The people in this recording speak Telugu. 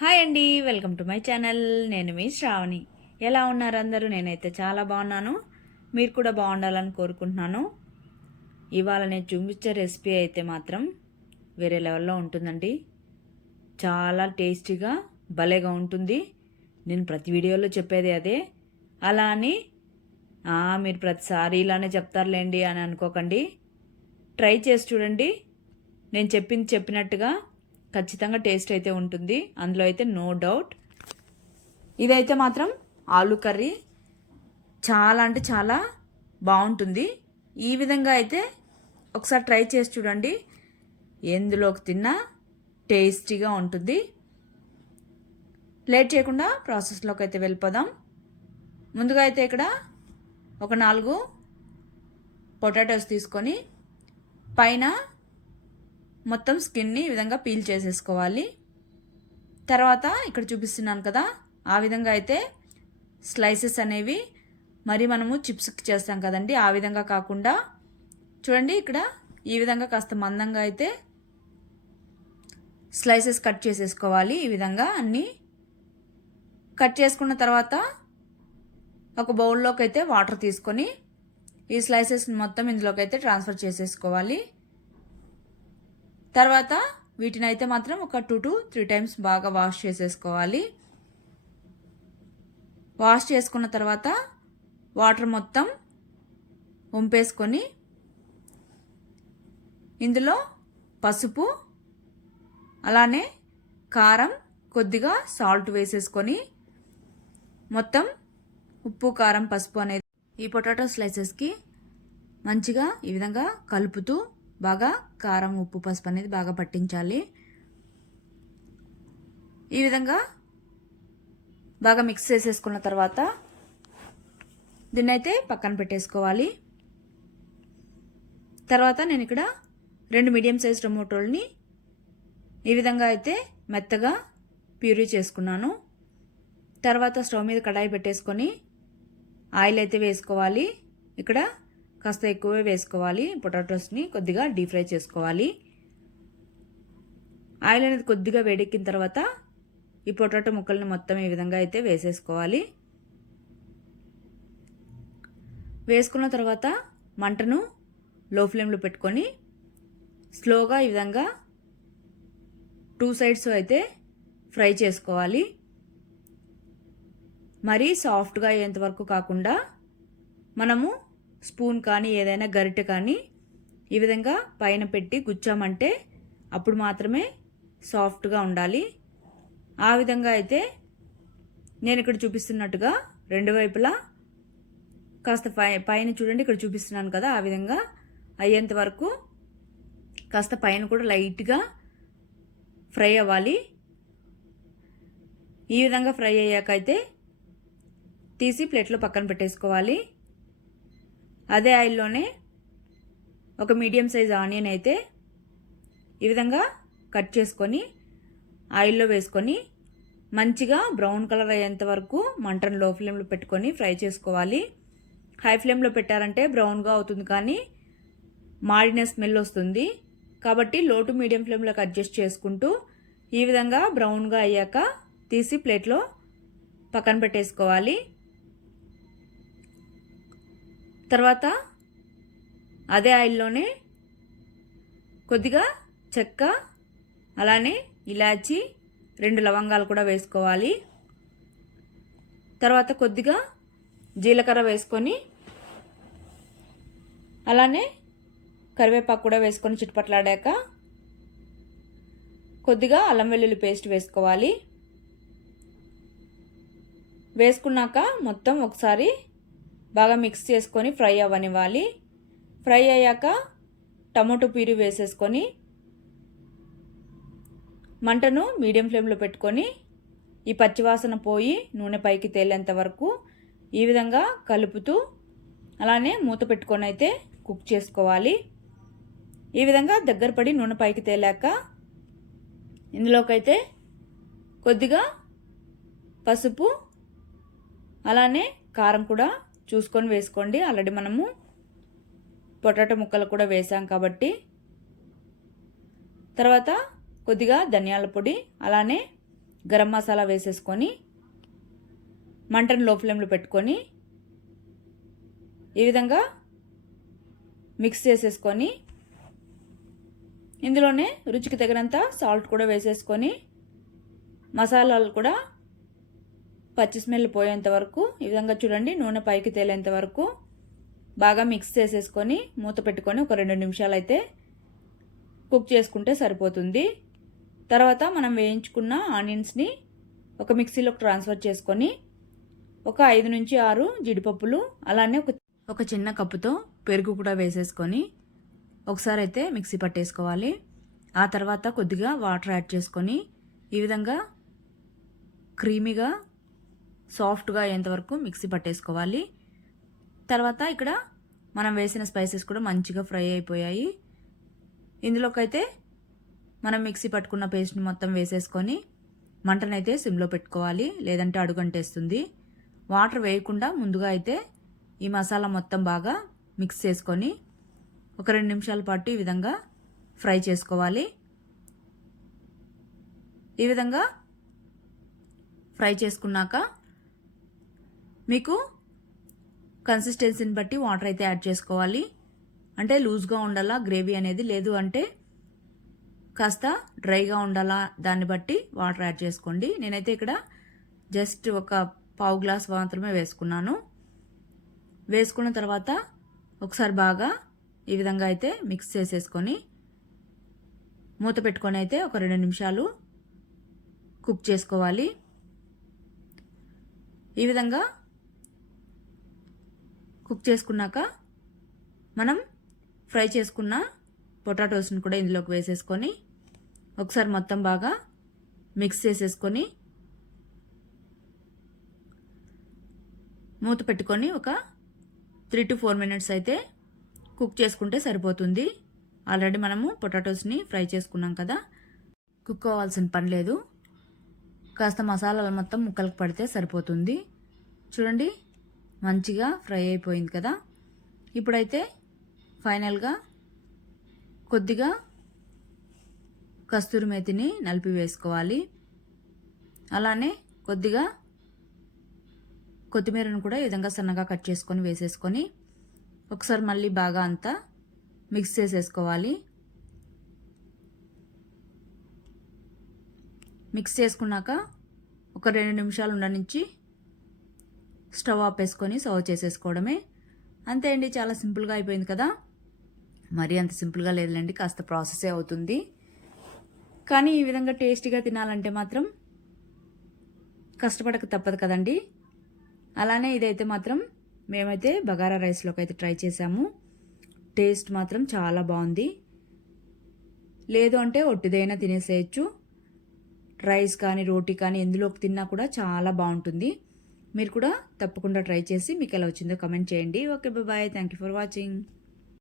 హాయ్ అండి వెల్కమ్ టు మై ఛానల్. నేను మీ శ్రావణి. ఎలా ఉన్నారు అందరూ? నేనైతే చాలా బాగున్నాను. మీరు కూడా బాగుండాలని కోరుకుంటున్నాను. ఇవాళ నేను చూపించే రెసిపీ అయితే మాత్రం వేరే లెవెల్లో ఉంటుందండి. చాలా టేస్టీగా భలేగా ఉంటుంది. నేను ప్రతి వీడియోలో చెప్పేది అదే. అలా అని మీరు ప్రతిసారి ఇలానే చెప్తారులేండి అని అనుకోకండి. ట్రై చేసి చూడండి. నేను చెప్పింది చెప్పినట్టుగా ఖచ్చితంగా టేస్ట్ అయితే ఉంటుంది. అందులో అయితే నో డౌట్. ఇదైతే మాత్రం ఆలు కర్రీ. చాలా అంటే చాలా బాగుంటుంది. ఈ విధంగా అయితే ఒకసారి ట్రై చేసి చూడండి. ఎందులోకి తిన్నా టేస్టీగా ఉంటుంది. లేట్ చేయకుండా ప్రాసెస్లోకి అయితే వెళ్ళిపోదాం. ముందుగా అయితే ఇక్కడ ఒక నాలుగు పొటాటోస్ తీసుకొని పైన మొత్తం స్కిన్ని ఈ విధంగా పీల్ చేసేసుకోవాలి. తర్వాత ఇక్కడ చూపిస్తున్నాను కదా ఆ విధంగా అయితే స్లైసెస్ అనేవి మరి మనము చిప్స్ చేస్తాం కదండి ఆ విధంగా కాకుండా. చూడండి ఇక్కడ ఈ విధంగా కాస్త మందంగా అయితే స్లైసెస్ కట్ చేసేసుకోవాలి ఈ విధంగా అన్నీ. కట్ చేసుకున్న తర్వాత ఒక బౌల్లోకి అయితే వాటర్ తీసుకొని ఈ స్లైసెస్ మొత్తం ఇందులోకి అయితే ట్రాన్స్ఫర్ చేసేసుకోవాలి. తర్వాత వీటిని అయితే మాత్రం ఒక టూ టు త్రీ టైమ్స్ బాగా వాష్ చేసేసుకోవాలి. వాష్ చేసుకున్న తర్వాత వాటర్ మొత్తం వంపేసుకొని ఇందులో పసుపు అలానే కారం కొద్దిగా సాల్ట్ వేసేసుకొని మొత్తం ఉప్పు కారం పసుపు అనేది ఈ పొటాటో స్లైసెస్కి మంచిగా ఈ విధంగా కలుపుతూ బాగా కారం ఉప్పు పసుపు అనేది బాగా పట్టించాలి. ఈ విధంగా బాగా మిక్స్ చేసేసుకున్న తర్వాత దీన్ని అయితే పక్కన పెట్టేసుకోవాలి. తర్వాత నేను ఇక్కడ రెండు మీడియం సైజ్ టమోటోల్ని ఈ విధంగా అయితే మెత్తగా ప్యూరీ చేసుకున్నాను. తర్వాత స్టవ్ మీద కడాయి పెట్టేసుకొని ఆయిల్ అయితే వేసుకోవాలి. ఇక్కడ కాస్త ఎక్కువే వేసుకోవాలి పొటాటోస్ని కొద్దిగా డీప్ ఫ్రై చేసుకోవాలి. ఆయిల్ అనేది కొద్దిగా వేడెక్కిన తర్వాత ఈ పొటాటో ముక్కల్ని మొత్తం ఈ విధంగా అయితే వేసేసుకోవాలి. వేసుకున్న తర్వాత మంటను లో ఫ్లేమ్లో పెట్టుకొని స్లోగా ఈ విధంగా టూ సైడ్స్ అయితే ఫ్రై చేసుకోవాలి. మరీ సాఫ్ట్గా అయ్యేంత వరకు కాకుండా మనము స్పూన్ కానీ ఏదైనా గరిటె కానీ ఈ విధంగా పైన పెట్టి గుచ్చామంటే అప్పుడు మాత్రమే సాఫ్ట్గా ఉండాలి. ఆ విధంగా అయితే నేను ఇక్కడ చూపిస్తున్నట్టుగా రెండు వైపులా కాస్త పై పైన చూడండి ఇక్కడ చూపిస్తున్నాను కదా ఆ విధంగా అయ్యేంత వరకు కాస్త పైన కూడా లైట్గా ఫ్రై అవ్వాలి. ఈ విధంగా ఫ్రై అయ్యాక అయితే తీసి ప్లేట్లో పక్కన పెట్టేసుకోవాలి. అదే ఆయిల్లోనే ఒక మీడియం సైజ్ ఆనియన్ అయితే ఈ విధంగా కట్ చేసుకొని ఆయిల్లో వేసుకొని మంచిగా బ్రౌన్ కలర్ అయ్యేంత వరకు మంటను లో ఫ్లేమ్లో పెట్టుకొని ఫ్రై చేసుకోవాలి. హై ఫ్లేమ్లో పెట్టారంటే బ్రౌన్గా అవుతుంది కానీ మాడిన స్మెల్ వస్తుంది. కాబట్టి లో టు మీడియం ఫ్లేమ్లోకి అడ్జస్ట్ చేసుకుంటూ ఈ విధంగా బ్రౌన్గా అయ్యాక తీసి ప్లేట్లో పక్కన పెట్టేసుకోవాలి. తర్వాత అదే ఆయిల్లోనే కొద్దిగా చెక్క అలానే ఇలాచి రెండు లవంగాలు కూడా వేసుకోవాలి. తర్వాత కొద్దిగా జీలకర్ర వేసుకొని అలానే కరివేపాకు కూడా వేసుకొని చుట్టుపట్లాడాక కొద్దిగా అల్లం వెల్లుల్లి పేస్ట్ వేసుకోవాలి. వేసుకున్నాక మొత్తం ఒకసారి బాగా మిక్స్ చేసుకొని ఫ్రై అవ్వనివ్వాలి. ఫ్రై అయ్యాక టమోటో ప్యూరీ వేసేసుకొని మంటను మీడియం ఫ్లేమ్లో పెట్టుకొని ఈ పచ్చివాసన పోయి నూనె పైకి తేలేంత వరకు ఈ విధంగా కలుపుతూ అలానే మూత పెట్టుకొని అయితే కుక్ చేసుకోవాలి. ఈ విధంగా దగ్గర పడి నూనె పైకి తేలాక ఇందులోకైతే కొద్దిగా పసుపు అలానే కారం కూడా చూసుకొని వేసుకోండి. ఆల్రెడీ మనము పొటాటో ముక్కలు కూడా వేసాం కాబట్టి. తర్వాత కొద్దిగా ధనియాల పొడి అలానే గరం మసాలా వేసేసుకొని మంటను లో ఫ్లేమ్లో పెట్టుకొని ఈ విధంగా మిక్స్ చేసేసుకొని ఇందులోనే రుచికి తగినంత సాల్ట్ కూడా వేసేసుకొని మసాలాలు కూడా పచ్చి స్మెల్ పోయేంత వరకు ఈ విధంగా చూడండి నూనె పైకి తేలేంత వరకు బాగా మిక్స్ చేసేసుకొని మూత పెట్టుకొని ఒక రెండు నిమిషాలు అయితే కుక్ చేసుకుంటే సరిపోతుంది. తర్వాత మనం వేయించుకున్న ఆనియన్స్ని ఒక మిక్సీలోకి ట్రాన్స్ఫర్ చేసుకొని ఒక ఐదు నుంచి ఆరు జీడిపప్పులు అలానే ఒక ఒక చిన్న కప్పుతో పెరుగు కూడా వేసేసుకొని ఒకసారి అయితే మిక్సీ పట్టేసుకోవాలి. ఆ తర్వాత కొద్దిగా వాటర్ యాడ్ చేసుకొని ఈ విధంగా క్రీమీగా సాఫ్ట్గా అయ్యేంతవరకు మిక్సీ పట్టేసుకోవాలి. తర్వాత ఇక్కడ మనం వేసిన స్పైసెస్ కూడా మంచిగా ఫ్రై అయిపోయాయి. ఇందులోకైతే మనం మిక్సీ పట్టుకున్న పేస్ట్ని మొత్తం వేసేసుకొని మంటనైతే సిమ్లో పెట్టుకోవాలి. లేదంటే అడుగంటేస్తుంది. వాటర్ వేయకుండా ముందుగా అయితే ఈ మసాలా మొత్తం బాగా మిక్స్ చేసుకొని ఒక రెండు నిమిషాల పాటు ఈ విధంగా ఫ్రై చేసుకోవాలి. ఈ విధంగా ఫ్రై చేసుకున్నాక మీకు కన్సిస్టెన్సీని బట్టి వాటర్ అయితే యాడ్ చేసుకోవాలి. అంటే లూజ్గా ఉండాలా గ్రేవీ అనేది లేదు అంటే కాస్త డ్రైగా ఉండాలా దాన్ని బట్టి వాటర్ యాడ్ చేసుకోండి. నేనైతే ఇక్కడ జస్ట్ ఒక పావు గ్లాస్ మాత్రమే వేసుకున్నాను. వేసుకున్న తర్వాత ఒకసారి బాగా ఈ విధంగా అయితే మిక్స్ చేసేసుకొని మూత పెట్టుకొని అయితే ఒక రెండు నిమిషాలు కుక్ చేసుకోవాలి. ఈ విధంగా కుక్ చేసుకున్నాక మనం ఫ్రై చేసుకున్న పొటాటోస్ని కూడా ఇందులోకి వేసేసుకొని ఒకసారి మొత్తం బాగా మిక్స్ చేసేసుకొని మూత పెట్టుకొని ఒక త్రీ టు ఫోర్ మినిట్స్ అయితే కుక్ చేసుకుంటే సరిపోతుంది. ఆల్రెడీ మనము పొటాటోస్ని ఫ్రై చేసుకున్నాం కదా. కుక్ అవ్వాల్సిన పని లేదు. కాస్త మసాలాలు మొత్తం ముక్కలకు పడితే సరిపోతుంది. చూడండి మంచిగా ఫ్రై అయిపోయింది కదా. ఇప్పుడైతే ఫైనల్గా కొద్దిగా కస్తూరి మేతిని నలిపి వేసుకోవాలి. అలానే కొద్దిగా కొత్తిమీరను కూడా ఈ విధంగా సన్నగా కట్ చేసుకొని వేసేసుకొని ఒకసారి మళ్ళీ బాగా అంతా మిక్స్ చేసేసుకోవాలి. మిక్స్ చేసుకున్నాక ఒక రెండు నిమిషాలు ఉండనించి స్టవ్ ఆపేసుకొని సర్వ్ చేసేసుకోవడమే. అంతే అండి చాలా సింపుల్గా అయిపోయింది కదా? మరీ అంత సింపుల్గా లేదులేండి కాస్త ప్రాసెసే అవుతుంది. కానీ ఈ విధంగా టేస్టీగా తినాలంటే మాత్రం కష్టపడక తప్పదు కదండి. అలానే ఇదైతే మాత్రం మేమైతే బగారా రైస్లోకి అయితే ట్రై చేసాము. టేస్ట్ మాత్రం చాలా బాగుంది. లేదు అంటే ఒట్టిదైనా తినేసేయచ్చు. రైస్ కానీ రోటీ కానీ ఎందులోకి తిన్నా కూడా చాలా బాగుంటుంది. మీరు కూడా తప్పకుండా ట్రై చేసి మీకు ఎలా వచ్చిందో కమెంట్ చేయండి. Okay bye thank you for watching